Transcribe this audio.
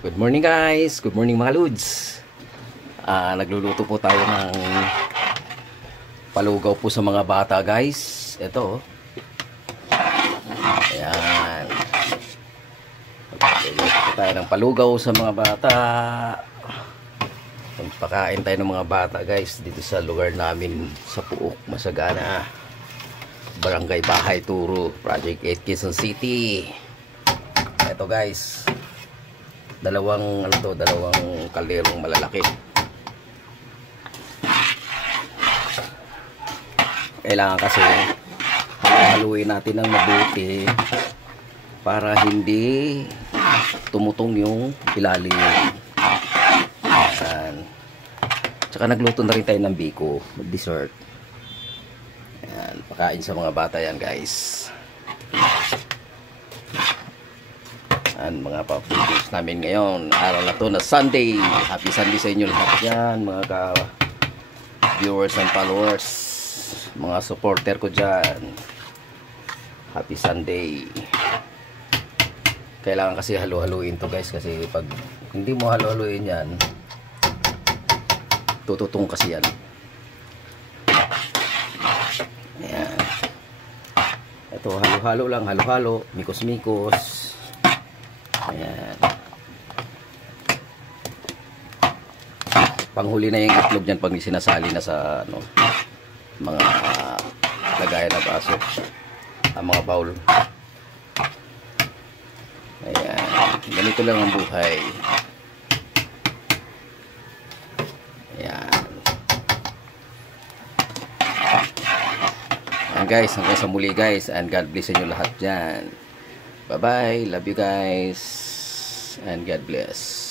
Good morning guys, good morning mga lods. Nagluluto po tayo ng palugaw po sa mga bata guys. Ito. Ayan. Nagluluto po tayo ng palugaw sa mga bata. Pagpakain tayo ng mga bata guys dito sa lugar namin sa Puok, Masagana, Barangay Bahay Turo, Project 8, Quezon City. Ito guys, dalawang kalderong malalaki. Kailangan kasi haluin natin ng mabuti para hindi tumutong yung ilalim. Ayan. Tsaka nagluto na rin tayo ng biko, dessert. Ayan, pakain sa mga bata yan guys. Ayan, mga pa-videos namin ngayon, araw na to na Sunday. Happy Sunday sa inyo lahat yan, mga viewers and followers, mga supporter ko dyan. Happy Sunday. Kailangan kasi halu-haluin to guys, kasi pag hindi mo halu-haluin yan, tututong kasi yan. Ayan. Ito, halo-halo lang, halo-halo, mikos-mikos. Ayan. Panghuli na yung itlog dyan pag sinasali na sa mga lagayan na baso, mga bowl. Ayan. Ganito lang ang buhay. Ayan. Ayan guys, hanggang sa muli guys, and God bless sa inyo lahat dyan. Bye bye, love you guys, and God bless.